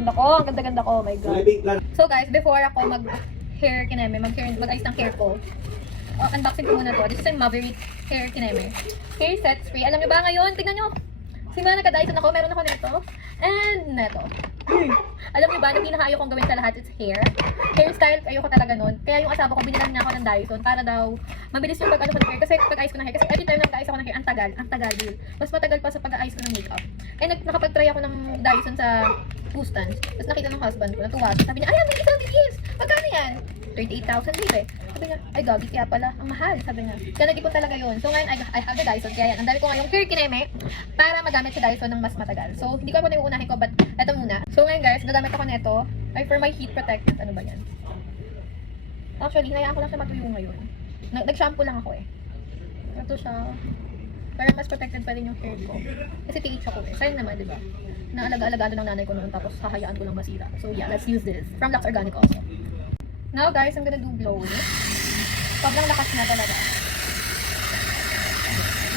ganda-ganda ko. Ang ganda-ganda ko. Oh my God. So guys, before ako mag-hair kineme, mag-ayos ng hair ko, unboxing ko muna to. This is a Maverick hair kineme. Hair set spray. Alam niyo ba ngayon? Tingnan niyo. Simula nagka-Dyson ako, meron ako nito. And neto. Alam niyo ba, na pinakayo kong gawin sa lahat is hair. Hairstyle, ayoko talaga nun. Kaya yung asawa ko, binilan niya ako ng Dyson para daw mabilis yung pag-ano ko ng hair. Kasi pag-ayos ko ng hair, kasi every time na nag-ayos ako ng hair, ang tagal deal. Mas matagal pa sa pag-ayos ko ng makeup. Eh, nakapag-try ako ng Dyson sa Bustans. Tapos nakita ng husband ko, natuwa. Sabi niya, ayan, may isang bilis. Magkano yan? 38,000 babe. Sabi niya, ay gagi, kaya pala, ang mahal. Sabi niya, kaya nag-ipon talaga yun. So ngayon, I have the Dyson. Kaya yan, ang dami ko ngayong hair kineme para magamit sa Dyson ng mas matagal. So, hindi ko ako na yung uunahin ko, but eto muna. So ngayon guys, gagamit ako nito. Ay, for my heat protectant. Ano ba yan? Actually, hinayaan ko lang siya matuyo ngayon. Nag-shampoo lang ako eh. Ito siya. Para mas protected pa rin yung hair ko. Kasi TH ako eh. Sayang naman, di ba? Naalaga-alagado ng nanay ko noon, tapos hahayaan ko lang masira. So yeah, let's use this. From Lux Organic also. Now guys, I'm gonna do blow. Sobrang lakas na talaga.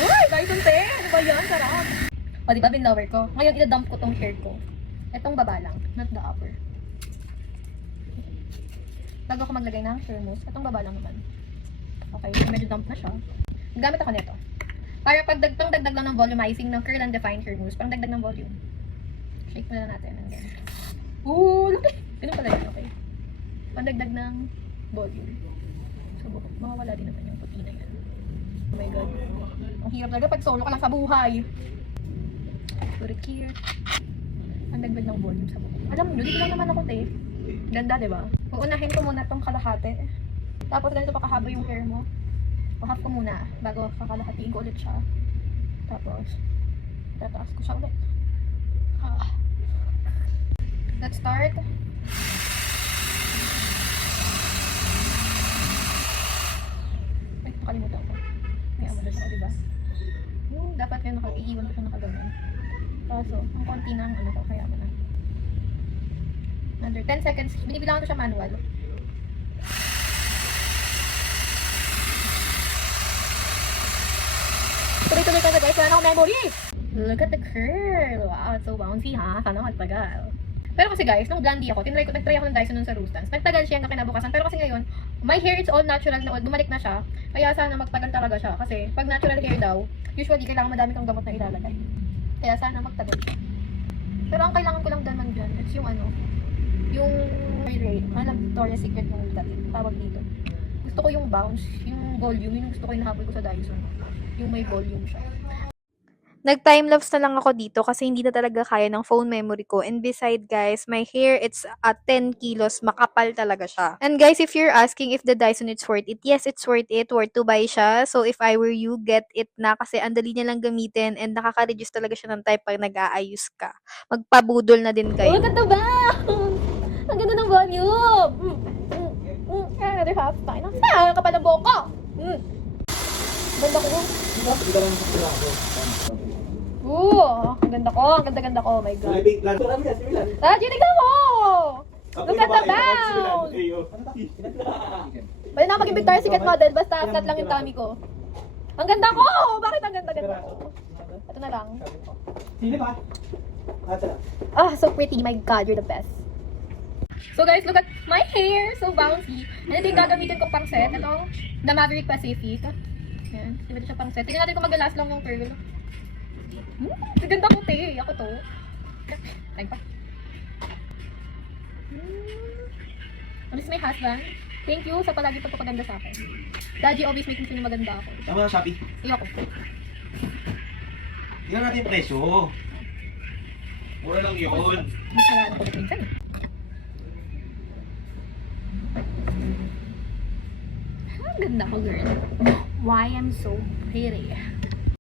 Uy! Dyson 10! Ano ba yan? Sarap! O diba, binlower ko. Ngayon, ina-dump ko tong hair ko. Itong baba lang, not the upper. Bago ako maglagay ng hair mousse, itong baba lang naman. Okay, so medyo dump na siya. Gamit ako nito. Para pagdagdag lang ng volumizing ng curl and define hair mousse, pang dagdag ng volume. Shake na lang natin. And then, ooh, laki! Ganun pala yun, okay. Pandagdag ng volume. So, mawawala din naman yung puti na yan. Oh my God. Ang hirap talaga pag solo ka lang sa buhay. Put it here. Pandagdag ng volume sa buhay. Alam nyo, dito lang naman ako, te. Ganda, diba? Uunahin ko muna itong kalahati. Tapos, ganito pa kahaba yung hair mo. Half ko muna bago kakalahatiin ko ulit siya. Tapos, tataas ko siya ulit. Let's start. Ay, nakalimutan ko. May amadas ako, diba? Dapat nga iiwan ko siya nakaganon. Kaso, ang konti na ang ano ko, kaya mo na. Under 10 seconds, binibilangan ko siya manual. Tuloy-tuloy ka na guys, wala na akong memory! Look at the curl! Wow, it's so bouncy ha? Sana magtagal. Pero kasi guys, nung blondie ako, nagtry ako ng Dyson nun sa Rustans. Nagtagal siya hanggang kinabukasan. Pero kasi ngayon, my hair is all natural na bumalik na siya. Kaya sana magtagal talaga siya. Kasi pag natural hair daw, usually kailangan madami kang gamot na ilalagay. Kaya sana magtagal siya. Pero ang kailangan ko lang naman dyan, it's yung ano, yung Victoria's Secret yung tawag dito. Gusto ko yung bounce, yung volume, yung gusto ko yung nahabol ko sa Dyson. Yung may volume siya. Nag-timelapse na lang ako dito kasi hindi na talaga kaya ng phone memory ko. And beside guys, my hair, it's at 10 kilos. Makapal talaga siya. And guys, if you're asking if the Dyson it's worth it, yes, it's worth it. Worth to buy siya. So if I were you, get it na kasi ang dali niya lang gamitin and nakaka-reduce talaga siya ng time pag nag-aayos ka. Magpabudol na din kayo. Oh, ganda ba? Ang ganda ng volume! Another half time. Ang kapal ng buhok ko! Ganda ko. Ang ganda ko. Ang ganda-ganda ko. Oh my God. Tignan mo! Look at the bounce! Pwede na ako maging Victoria's Secret model, basta flat lang yung tummy ko. Ang ganda ko! Bakit ang ganda-ganda ko? Ito na lang. So pretty. My God, you're the best. So guys, look at my hair. So bouncy. And ito yung gagamitin ko pang set. Itong The Maverick Pacific. Yan. Diba ito siya pang set. Tingnan natin kung mag-last lang yung curl. Ang ganda ko, te. Ako to. Thank pa. This is my husband. Thank you sa palagi pagpapaganda sa akin. Daddy always making sure na maganda ako. Tama na, Shopee. Ayoko. Tingnan natin yung presyo. Mura lang yun. Mas wala na ulit minsan eh. Ang ganda ko, girl. Why I'm so pretty.